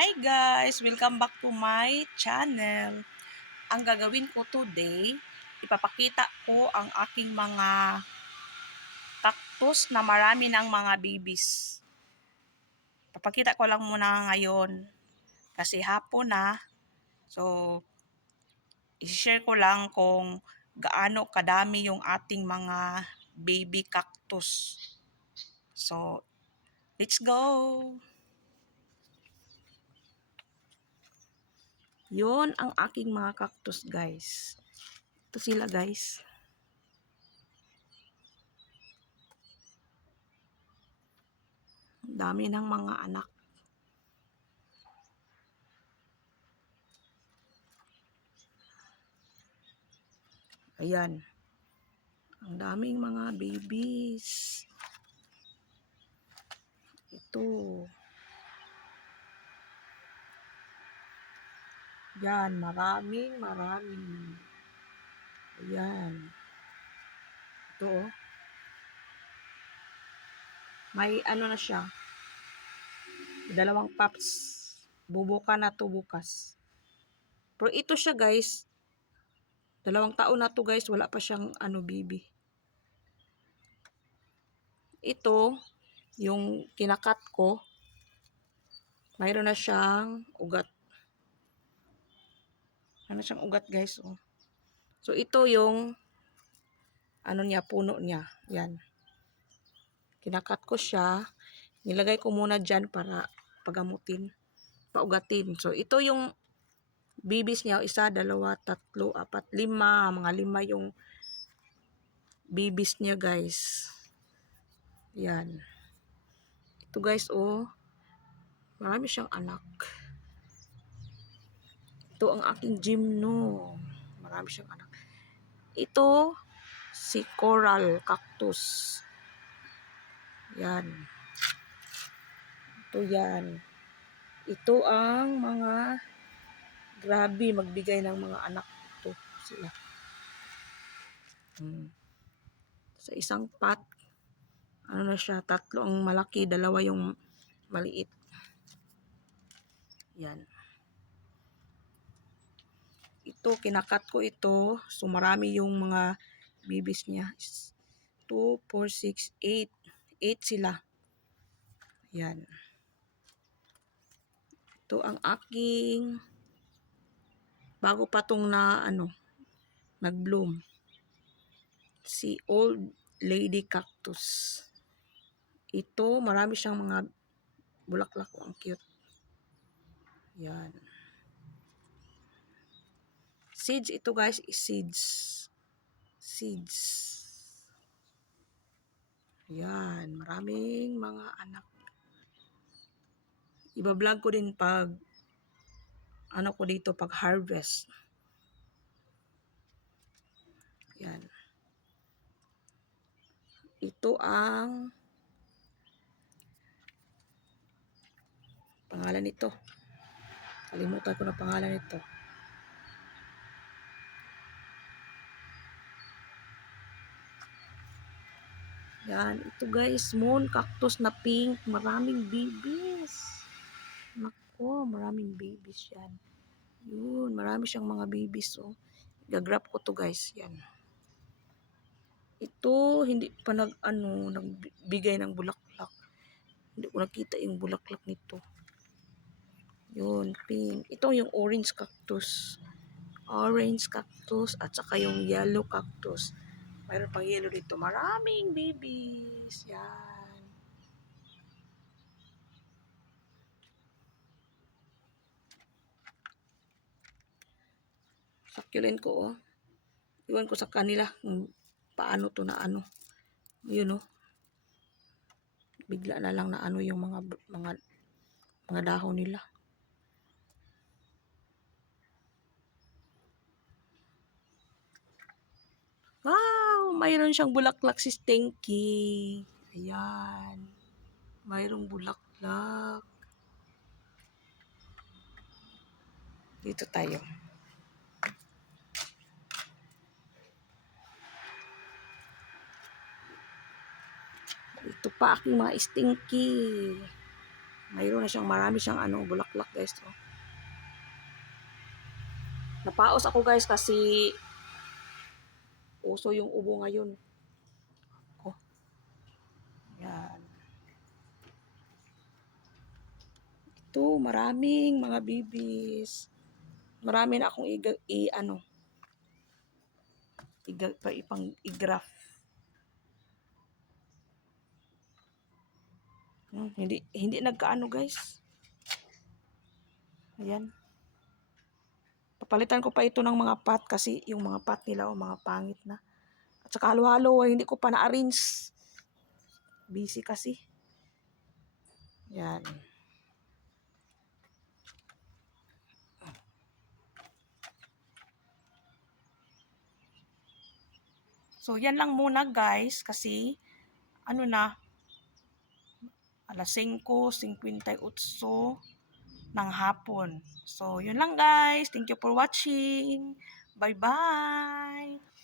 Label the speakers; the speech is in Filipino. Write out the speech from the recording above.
Speaker 1: Hi guys! Welcome back to my channel. Ang gagawin ko today, ipapakita ko ang aking mga cactus na marami ng mga babies. Papakita ko lang muna ngayon kasi hapon na. So, i-share ko lang kung gaano kadami yung ating mga baby cactus. So, let's go! Yon ang aking mga cactus, guys. Ito sila, guys. Dami ng mga anak. Ayan. Ang daming mga babies. Ito. Yan, maraming maraming. Ayan. Ito oh. May ano na siya. Dalawang pups. Bubuka na to bukas. Pero ito siya guys. Dalawang taon na to guys. Wala pa siyang ano baby. Ito, yung kinakat ko. Mayroon na siyang ugat. Ano siyang ugat guys. Oh. So ito yung ano niya, puno niya. Yan. Kinakat ko siya. Nilagay ko muna dyan para pagamutin. Paugatin. So ito yung bibis niya. Isa, dalawa, tatlo, apat, lima. Mga lima yung bibis niya guys. Yan. Ito guys oh. Marami siyang anak. Ito ang aking gymno. Marami siyang anak. Ito, si coral cactus. Yan. Ito yan. Ito ang mga grabe magbigay ng mga anak. Ito sila. Hmm. Sa isang pot, ano na siya, tatlo ang malaki, dalawa yung maliit. Yan ito, kinakat ko ito. So, marami yung mga babies niya. 2, 4, 6, 8. 8 sila. Yan. Ito ang aking bago pa tong na ano, nag-bloom. Si Old Lady Cactus. Ito, marami siyang mga bulaklak. Ang cute. Yan. Seeds ito guys, seeds. Seeds. Yan, maraming mga anak. Iba-vlog ko din pag ano ko dito pag harvest. Yan. Ito ang pangalan nito. Kalimutan ko na pangalan nito. Yan. Ito guys, moon cactus na pink. Maraming babies. Nako, maraming babies yan. Yun, marami siyang mga babies. Oh. Gagrab ko to guys. Yan. Ito, hindi pa nag, ano, nagbigay ng bulaklak. Hindi ko nakita yung bulaklak nito. Yun, pink. Ito yung orange cactus. Orange cactus at saka yung yellow cactus. Mayroon pang yellow dito. Maraming babies. Yan. Succulent ko, oh. Iwan ko sa kanila kung paano to na ano. Yun, oh. Bigla na lang na ano yung mga mga mga dahon nila. Mayroon siyang bulaklak si Stinky. Ayan. Mayroong bulaklak. Dito tayo. Ito pa aking mga stinky. Mayroon na siyang marami siyang ano, bulaklak guys. Oh. Napaos ako guys kasi uso yung ubo ngayon. Oh. Yan. Ito, maraming mga bibis. Marami na akong i, i ano, iga, pa, ipang i-graph. Hmm, hindi hindi nagkaano guys. Ayan. Papalitan ko pa ito ng mga pot kasi yung mga pot nila o mga pangit na. At saka halo-halo hindi ko pa na-arrange. Busy kasi. Yan. So, yan lang muna guys kasi ano na alas 5.58 ng hapon. So, yun lang guys. Thank you for watching. Bye-bye!